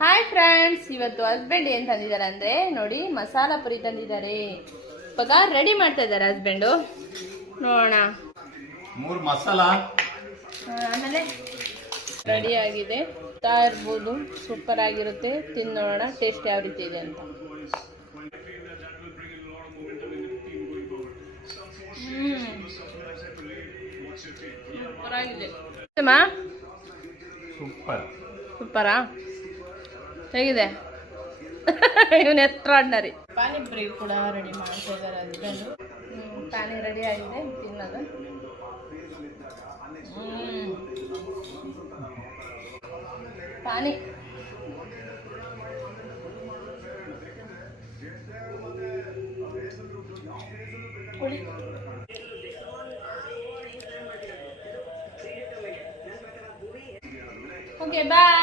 Hi friends, ಇವತ್ತು husband ಏನು ತಂದಿದ್ದಾರೆ ಅಂದರೆ ನೋಡಿ, ಮಸಾಲ ಪುರಿ ತಂದಿದ್ದಾರೆ. ಇವಾಗ ರೆಡಿ ಮಾಡ್ತಾ ಇದ್ದಾರೆ ಹಸ್ಬೆಂಡು. ನೋಡೋಣ. 3 ಮಸಾಲ ಆಮೇಲೆ ರೆಡಿ ಆಗಿದೆ. ಇರ್ಬೋದು, ಸೂಪರ್ ಆಗಿರುತ್ತೆ. ತಿಂದು ನೋಡೋಣ ಟೇಸ್ಟ್ ಯಾವ ರೀತಿ ಇದೆ ಅಂತ. ಸೂಪರ್ ಆಗಿದೆ. ಸೂಪರಾ? ಹೇಗಿದೆ? ಇವನ್ ಎಕ್ಸ್ಟ್ರಾರ್ಡಿನರಿ. ಪಾನಿಪುರಿ ಕೂಡ ರೆಡಿ ಮಾಡ್ತಾ ಇದ್ದಾರೆ ಹಸ್ಬೆಂಡು. ಪಾನಿ ರೆಡಿ ಆಗಿದೆ, ತಿನ್ನೋದು. ಪಾನಿ ಹುಳಿ. ಓಕೆ, ಬಾಯ್.